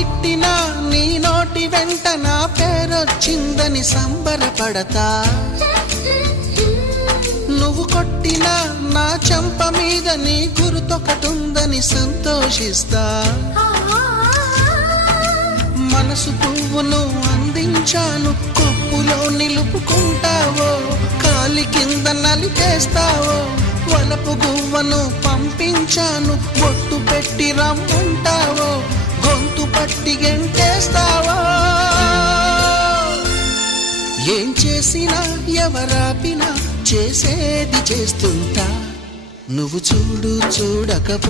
తిట్టినా నీ నోటి వెంట నా పేరొచ్చిందని సంబరపడతా, నువ్వు కొట్టినా నా చెంప మీద నీ గురుతొకటుందని సంతోషిస్తా. మనసు పువ్వును అందించాను, కొప్పులో నిలుపుకుంటావో, కాలి కింద నలిపేస్తావో. వలపు గువ్వను పంపించాను, బొట్టు పెట్టి రమ్మంటావో, గొంతు పట్టి గెంటేస్తావో. ఏం చేసినా ఎవరాపినా చేసేది చేస్తుంటా, నువ్వు చూడు చూడకపో.